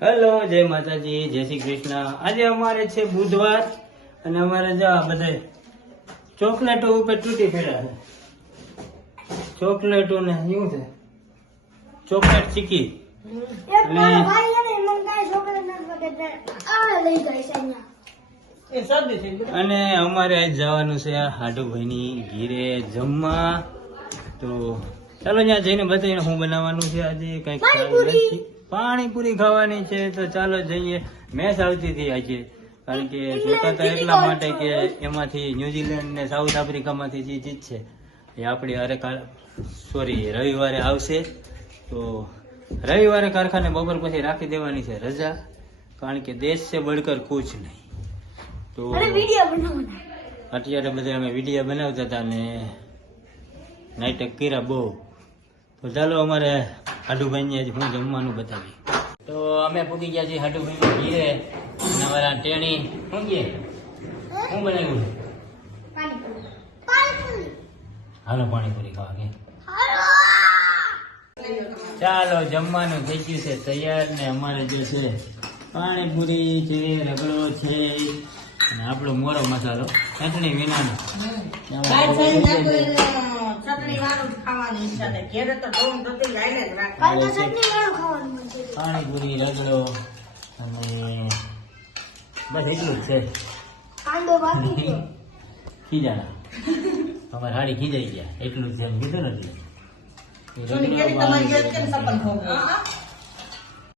Hello, જય માતાજી, જય શ્રી કૃષ્ણ. આજે અમારે છે બુધવાર અને અમારે જો આ બધે ચોકલેટો ઉપર તૂટી પડ્યા છે. ચોકલેટો ને શું છે? ચોકલેટ ચીકી અને અમારે આજ જવાનું છે હાડુભાઈની ઘીરે જમવા. તો ચાલો ત્યાં જઈને બતાવીને હું બનાવવાનું છે આજે. કઈક પાણીપુરી ખાવાની છે. તો ચાલો જઈએ. મેચ આવતી હતી આજે, કારણ કે જોતા હતા એટલા માટે કે એમાંથી ન્યુઝીલેન્ડ ને સાઉથ આફ્રિકામાંથી જે જીતશે એ આપણી રવિવારે આવશે. તો રવિવારે કારખાને બપોર પછી રાખી દેવાની છે રજા, કારણ કે દેશ છે બળકર કુછ નહીં. તો અત્યારે બધા અમે વિડીયો બનાવતા હતા ને નાટક કર્યા બહુ. તો ચાલો અમારે હાડુભાઈ હું જમવાનું બતાવી. તો અમે પૂકી ગયા છીએ હાડુભાઈ ઘીરે. અમારા ટેણી શું કે શું બનાવ્યું? હાલો પાણીપુરી ખાવા કે. ચાલો જમવાનું થઈ ગયું છે તૈયાર. ને અમારે જે છે પાણીપુરી છે, રગડો છે અને આપણો મોરો મસાલો ચટણી વિનાનો. પાણીપુરી, રગડો અને બસ એટલું જ છે. ખીજાના અમારે હાડી ખીજાઈ ગયા એટલું જ છે કીધું ને. એટલે